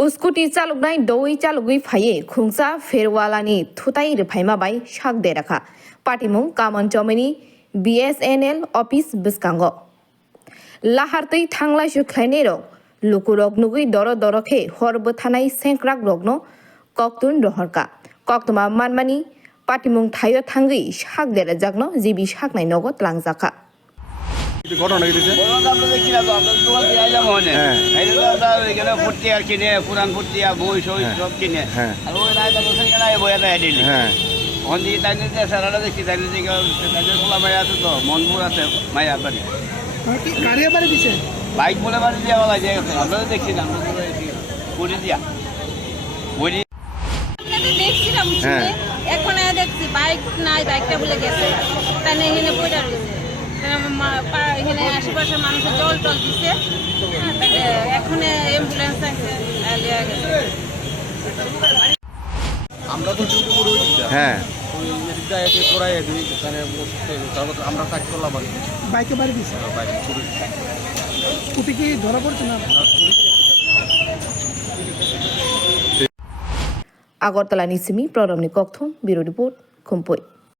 Scooty चालुकनाय दौई चालुगै Phaye खुंसा फेरवालानि थुताई रिफाइमाबाय शाक देराखा पार्टीमुं कामन चमेनि BSNL office बिस्कांगो लाहारतै थांलाय सुख्लायनाय रग लुकुरग नुगै दर दरखे हरबो थानाय सेंक्राक रगनो कक्तुन रहरका कक्तमा मानमानि पार्टीमुं थायो थांगै शाक देरा जागनो जिबि शाकनाय नगद लांजाखा ঘটনা ঘটেছে আমরা দেখি না তো আমরা দোকান দিয়ে আইলাম মনে এই তো আমরা এখানে ফুটকি আর কিনে পুরান ফুটকি আর বই সই সব কিনে আর ওই রাইতা তো সেখানে আই বইয়া দেয় দিলি অন্দি তাইলে যে সারাটা দেখি তাইলে যে তাইলে খোলা মাই আছে তো মনপুর আছে মাইয়া বাড়ি কি কারিয়া বাড়ি দিছে বাইক বলে বাড়ি দিয়া বলা যায় আমরা দেখছি না আমরা করে দিয়া বই দেখছিলাম এখন দেখছি বাইক নাই বাইকটা বলে গেছে তাই এখানে পড়ে রয়েছে এখানে আশেপাশে মানুষের জল টল দিচ্ছে এখন অ্যাম্বুলেন্স আছে আমরা তো ডিউটি করে হ্যাঁ এদিকটা এসে করাই দিই তারপর আমরা কাজ করলাম আর বাইকে বাড়ি দিছে বাইরে চুরি স্কুটি কি ধরা পড়ছে না আগরতলা নিসিমি প্ররমনি কক্থম ব্যুরো রিপোর্ট খুমপই।